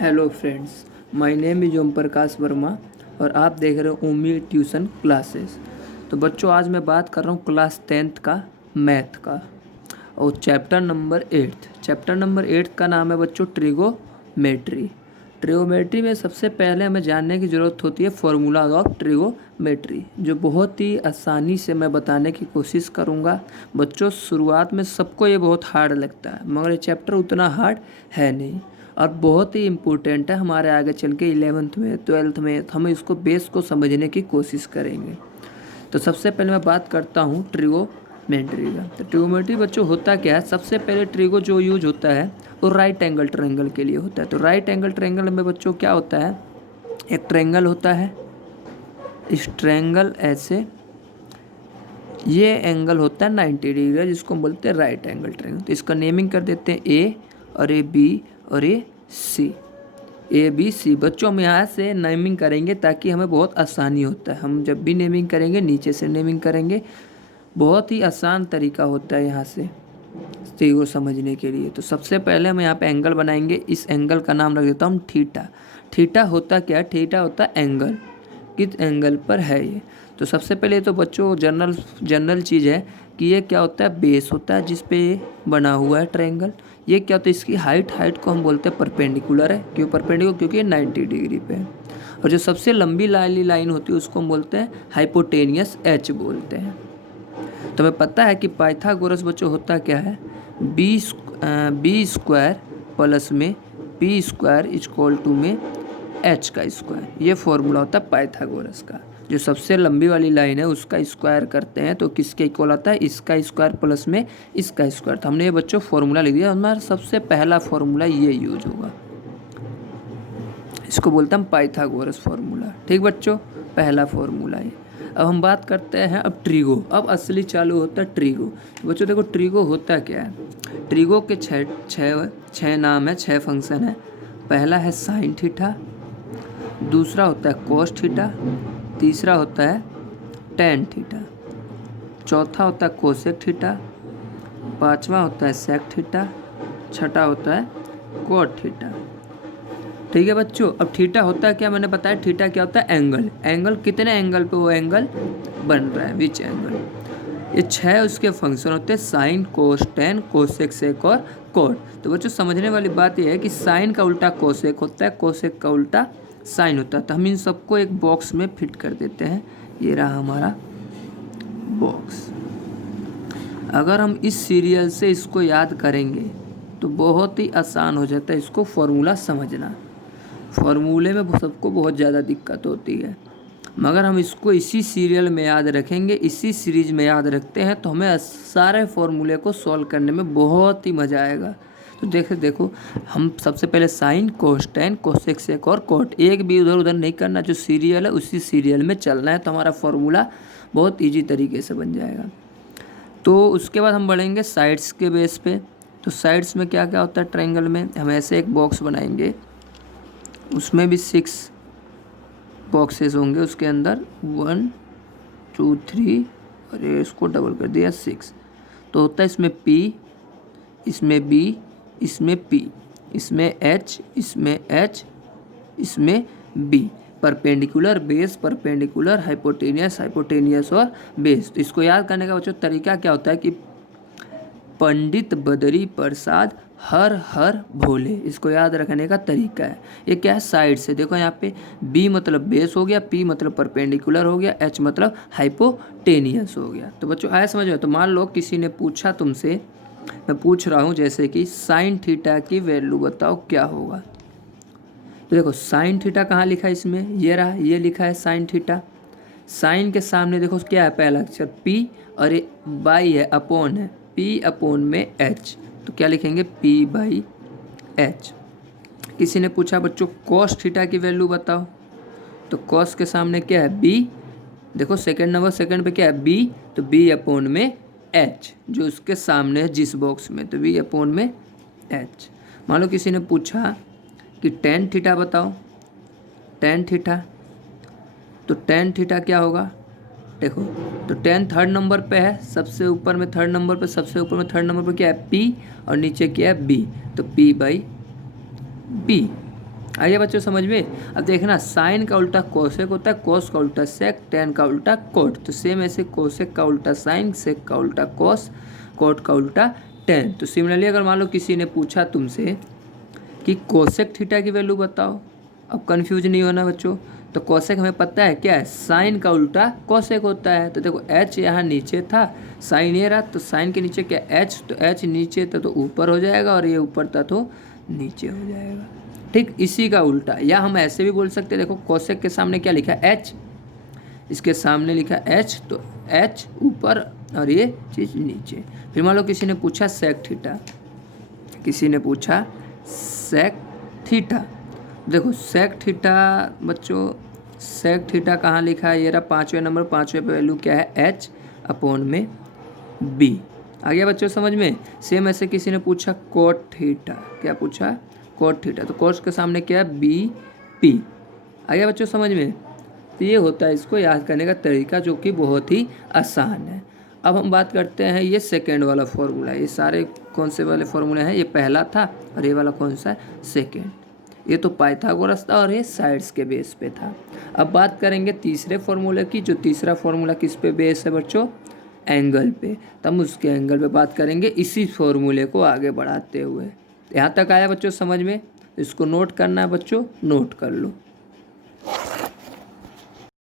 Hello friends, my name is Om Prakash Verma और आप देख रहे हो ओमी ट्यूशन क्लासेस। तो बच्चों, आज मैं बात कर रहा हूँ क्लास 10th का मैथ का और चैप्टर नंबर 8 का नाम है बच्चों ट्रिगोमेट्री। ट्रिगोमेट्री में सबसे पहले हमें जानने की ज़रूरत होती है फॉर्मूला ऑफ ट्रिगोमेट्री, जो बहुत ही आसानी से मैं बताने की कोशिश करूँगा। बच्चों, शुरुआत में सबको ये बहुत हार्ड लगता है, मगर ये चैप्टर उतना हार्ड है नहीं और बहुत ही इम्पोर्टेंट है हमारे आगे चल के 11th में 12th में। हम इसको बेस को समझने की कोशिश करेंगे। तो सबसे पहले मैं बात करता हूँ ट्रिगोमेट्री का। तो ट्रिगोमेट्री बच्चों होता क्या है? सबसे पहले ट्रिगो जो यूज होता है वो राइट एंगल ट्रायंगल के लिए होता है। तो राइट एंगल ट्रायंगल में बच्चों क्या होता है? एक ट्रायंगल होता है, इस ट्रायंगल ऐसे, ये एंगल होता है 90 डिग्री, जिसको हम बोलते हैं राइट एंगल ट्रायंगल। तो इसका नेमिंग कर देते हैं ए और ए बी और ए सी, ए बी सी। बच्चों, हम यहाँ से नेमिंग करेंगे ताकि हमें बहुत आसानी होता है। हम जब भी नेमिंग करेंगे नीचे से नेमिंग करेंगे, बहुत ही आसान तरीका होता है यहाँ से को समझने के लिए। तो सबसे पहले हम यहाँ पे एंगल बनाएंगे। इस एंगल का नाम रख देता हूँ थीटा। थीटा होता क्या है? थीटा होता है एंगल, किस एंगल पर है ये। तो सबसे पहले तो बच्चों जनरल चीज़ है कि ये क्या होता है? बेस होता है जिस पे ये बना हुआ है ट्रायंगल। ये क्या होता है? इसकी हाइट को हम बोलते हैं परपेंडिकुलर है। क्यों परपेंडिकुलर? क्योंकि ये 90 डिग्री पे है। और जो सबसे लंबी लाइन होती है उसको हम बोलते हैं हाइपोटेनियस, एच बोलते हैं। तो हमें पता है कि पाइथागोरस बच्चों होता क्या है? बी स्क्वायर प्लस में पी स्क्वायर इक्वल टू में एच का स्क्वायर। ये फॉर्मूला होता है पाइथागोरस का। जो सबसे लंबी वाली लाइन है उसका स्क्वायर करते हैं तो किसके इक्वल आता है? इसका स्क्वायर प्लस में इसका स्क्वायर। तो हमने ये बच्चों फॉर्मूला लिख दिया। हमारा सबसे पहला फॉर्मूला ये यूज होगा, इसको बोलते हैं हम पाइथागोरस फॉर्मूला। ठीक बच्चों, पहला फॉर्मूला है। अब हम बात करते हैं अब ट्रिगो। अब असली चालू होता है ट्रिगो। बच्चों देखो, ट्रिगो होता क्या है? ट्रिगो के छः नाम है, 6 फंक्शन है। पहला है साइन थीटा, दूसरा होता है कोस थीटा, तीसरा होता है टेन थीटा, चौथा होता है कोसेक थीटा, पांचवा होता है सेक थीटा, छठा होता है कोट थीटा। ठीक है बच्चों। अब थीटा होता है क्या? मैंने बताया थीटा क्या होता है? एंगल। एंगल कितने एंगल पे वो एंगल बन रहा है, विच एंगल। ये 6 उसके फंक्शन होते हैं, साइन, कोस, टेन, कोसेक, सेक और कोट। तो बच्चों समझने वाली बात यह है कि साइन का उल्टा कोसेक होता है, कोसेक का उल्टा साइन होता है। तो हम इन सबको एक बॉक्स में फिट कर देते हैं। ये रहा हमारा बॉक्स। अगर हम इस सीरियल से इसको याद करेंगे तो बहुत ही आसान हो जाता है इसको फॉर्मूला समझना। फॉर्मूले में सबको बहुत ज़्यादा दिक्कत होती है, मगर हम इसको इसी सीरियल में याद रखेंगे, इसी सीरीज में याद रखते हैं तो हमें सारे फॉर्मूले को सॉल्व करने में बहुत ही मज़ा आएगा। तो देखो हम सबसे पहले साइन, कोस, टेन, कोसेक, सेक और कोट, एक भी उधर उधर नहीं करना। जो सीरियल है उसी सीरियल में चलना है तो हमारा फॉर्मूला बहुत ईजी तरीके से बन जाएगा। तो उसके बाद हम बढ़ेंगे साइड्स के बेस पे। तो साइड्स में क्या क्या होता है? ट्रायंगल में हम ऐसे एक बॉक्स बनाएंगे, उसमें भी 6 बॉक्सेस होंगे। उसके अंदर 1 2 3 और इसको डबल कर दिया 6। तो होता है इसमें P, इसमें B, इसमें P, इसमें H, इसमें H, इसमें B। Perpendicular, base, perpendicular, hypotenuse, hypotenuse और बेस। तो इसको याद करने का बच्चों तरीका क्या होता है कि पंडित बद्री प्रसाद हर हर भोले, इसको याद रखने का तरीका है। ये क्या है? साइड से देखो, यहाँ पे B मतलब बेस हो गया, P मतलब परपेंडिकुलर हो गया, H मतलब हाइपोटेनियस हो गया। तो बच्चों आया समझ में? तो मान लो किसी ने पूछा तुमसे, मैं पूछ रहा हूँ जैसे कि साइन थीटा की वैल्यू बताओ क्या होगा। तो देखो साइन थीटा कहाँ लिखा है? इसमें ये रहा, ये लिखा है साइन थीटा। साइन के सामने देखो क्या है? पहला अक्षर P और ये बाई है, अपॉन है, P अपॉन में H। तो क्या लिखेंगे? P by H। किसी ने पूछा बच्चों कॉस थीटा की वैल्यू बताओ। तो कॉस के सामने क्या है? B। देखो सेकंड पे क्या है? B। तो B अपॉन में H, जो उसके सामने है जिस बॉक्स में, तो B अपॉन में H। मान लो किसी ने पूछा कि टेन थीटा बताओ, टेन थीटा। तो टेन थीटा क्या होगा? देखो, तो 10 थर्ड नंबर पे है, सबसे ऊपर में थर्ड नंबर पे, सबसे ऊपर में थर्ड नंबर पे क्या है? P और नीचे क्या है? B। तो P बाई B। आइए बच्चों समझ में। अब देखना साइन का उल्टा कोसेक होता है, कोस का उल्टा सेक, टेन का उल्टा कोट। तो सेम ऐसे कोसेक का उल्टा साइन, सेक का उल्टा कोस, कोट का उल्टा टेन। तो सिमिलरली अगर मान लो किसी ने पूछा तुमसे कि कोसेक थीटा की वैल्यू बताओ, अब कन्फ्यूज नहीं होना बच्चों। तो कोसेक हमें पता है क्या है, साइन का उल्टा कोसेक होता है। तो देखो एच यहाँ नीचे था, साइन ये रहा, तो साइन के नीचे क्या एच, तो एच नीचे था तो ऊपर हो जाएगा, और ये ऊपर था तो नीचे हो जाएगा। ठीक इसी का उल्टा, या हम ऐसे भी बोल सकते हैं, देखो कोसेक के सामने क्या लिखा है एच, इसके सामने लिखा एच, तो एच ऊपर और ये चीज़ नीचे। फिर मान लो किसी ने पूछा सेक थीटा, किसी ने पूछा सेक थीटा। देखो सेक थीटा बच्चों, सेक थीटा कहाँ लिखा है, ये रहा 5वें नंबर, 5वें पे वैल्यू क्या है एच अपॉन में बी। आ गया बच्चों समझ में। सेम ऐसे किसी ने पूछा कोट थीटा, क्या पूछा कोट थीटा, तो कोट के सामने क्या है बी पी। आ गया बच्चों समझ में। तो ये होता है इसको याद करने का तरीका, जो कि बहुत ही आसान है। अब हम बात करते हैं ये सेकेंड वाला फॉर्मूला। ये सारे कौन से वाले फॉर्मूला हैं, ये पहला था और ये वाला कौन सा है सेकेंड। ये तो पाइथागोरस था और ये साइड्स के बेस पे था। अब बात करेंगे तीसरे फॉर्मूले की, जो तीसरा फॉर्मूला किस पे बेस है बच्चों, एंगल पे। तब उसके एंगल पे बात करेंगे इसी फॉर्मूले को आगे बढ़ाते हुए। यहाँ तक आया बच्चों समझ में। इसको नोट करना है बच्चों, नोट कर लो।